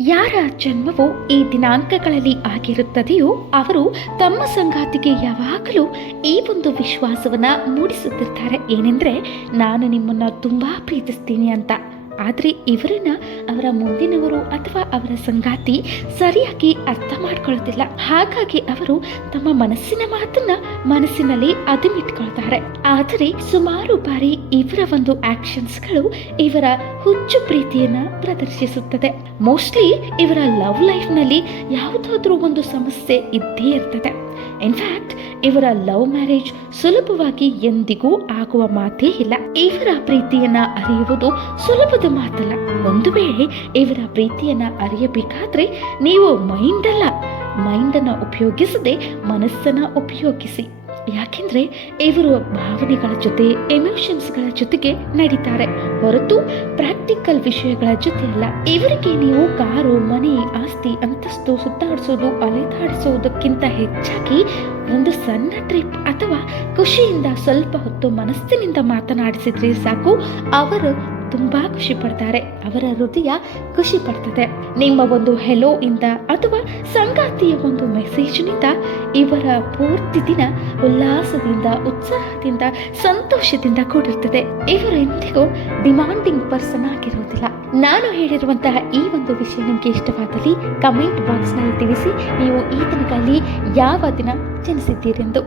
ಯಾರ ಜನ್ಮವು ಈ ದಿನಾಂಕಗಳಲ್ಲಿ ಆಗಿರುತ್ತದೆಯೋ ಅವರು ತಮ್ಮ ಸಂಗಾತಿಗೆ ಯಾವಾಗಲೂ ಈ ಒಂದು ವಿಶ್ವಾಸವನ್ನ ಮೂಡಿಸುತ್ತಿರ್ತಾರೆ. ಏನೆಂದ್ರೆ, ನಾನು ನಿಮ್ಮನ್ನ ತುಂಬಾ ಪ್ರೀತಿಸ್ತೀನಿ ಅಂತ. ಆದರೆ ಇವರನ್ನ ಅವರ ಮುಂದಿನವರು ಅಥವಾ ಅವರ ಸಂಗಾತಿ ಸರಿಯಾಗಿ ಅರ್ಥ ಮಾಡ್ಕೊಳ್ಳೋದಿಲ್ಲ. ಹಾಗಾಗಿ ಅವರು ತಮ್ಮ ಮನಸ್ಸಿನ ಮಾತನ್ನ ಮನಸ್ಸಿನಲ್ಲಿ ಅದುಮಿಟ್ಕೊಳ್ತಾರೆ. ಆದರೆ ಸುಮಾರು ಬಾರಿ ಇವರ ಒಂದು ಆಕ್ಷನ್ಸ್ಗಳು ಇವರ ಹುಚ್ಚು ಪ್ರೀತಿಯನ್ನ ಪ್ರದರ್ಶಿಸುತ್ತದೆ. ಮೋಸ್ಟ್ಲಿ ಇವರ ಲವ್ ಲೈಫ್ನಲ್ಲಿ ಯಾವುದಾದ್ರೂ ಒಂದು ಸಮಸ್ಯೆ ಇದ್ದೇ ಇರ್ತದೆ. ಇನ್ಫ್ಯಾಕ್ಟ್ ಇವರ ಲವ್ ಮ್ಯಾರೇಜ್ ಸುಲಭವಾಗಿ ಎಂದಿಗೂ ಆಗುವ ಮಾತೇ ಇಲ್ಲ. ಇವರ ಪ್ರೀತಿಯನ್ನ ಅರಿಯುವುದು ಸುಲಭದ ಮಾತಲ್ಲ. ಒಂದು ವೇಳೆ ಇವರ ಪ್ರೀತಿಯನ್ನ ಅರಿಯಬೇಕಾದ್ರೆ ನೀವು ಮೈಂಡನ್ನ ಉಪಯೋಗಿಸದೆ ಮನಸ್ಸನ್ನ ಉಪಯೋಗಿಸಿ. ಯಾಕೆಂದ್ರೆ ಇವರು ಭಾವನೆಗಳ ಜೊತೆ ಎಮೋಷನ್ಸ್ಗಳ ಜೊತೆಗೆ ನಡೀತಾರೆ ಹೊರತು ಪ್ರಾಕ್ಟಿಕಲ್ ವಿಷಯಗಳ ಜೊತೆ ಅಲ್ಲ. ಇವರಿಗೆ ನೀವು ಕಾರು, ಮನೆ, ಆಸ್ತಿ, ಅಂತಸ್ತು, ಸುತ್ತಾಡಿಸೋದು, ಅಲೆದಾಡಿಸೋದಕ್ಕಿಂತ ಹೆಚ್ಚಾಗಿ ಒಂದು ಸಣ್ಣ ಟ್ರಿಪ್ ಅಥವಾ ಖುಷಿಯಿಂದ ಸ್ವಲ್ಪ ಹೊತ್ತು ಮನಸ್ಸಿನಿಂದ ಮಾತನಾಡಿಸಿದ್ರೆ ಸಾಕು, ಅವರು ತುಂಬಾ ಖುಷಿ ಪಡ್ತಾರೆ. ಅವರ ಹೃದಯ ಖುಷಿ ಪಡ್ತದೆ. ನಿಮ್ಮ ಒಂದು ಹೆಲೋ ಇಂದ ಅಥವಾ ಸಂಗಾತಿಯ ಒಂದು ಮೆಸೇಜ್ನಿಂದ ಇವರ ಪೂರ್ತಿ ದಿನ ಉಲ್ಲಾಸದಿಂದ, ಉತ್ಸಾಹದಿಂದ, ಸಂತೋಷದಿಂದ ಕೂಡಿರ್ತದೆ. ಇವರು ಎಂದಿಗೂ ಡಿಮಾಂಡಿಂಗ್ ಪರ್ಸನ್ ಆಗಿರೋದಿಲ್ಲ. ನಾನು ಹೇಳಿರುವಂತಹ ಈ ಒಂದು ವಿಷಯ ನಿಮಗೆ ಇಷ್ಟವಾದಲ್ಲಿ ಕಮೆಂಟ್ ಬಾಕ್ಸ್ನಲ್ಲಿ ತಿಳಿಸಿ ನೀವು ಈ ದಿನಗಳಲ್ಲಿ ಯಾವ ದಿನ ಜನಿಸಿದ್ದೀರೆಂದು.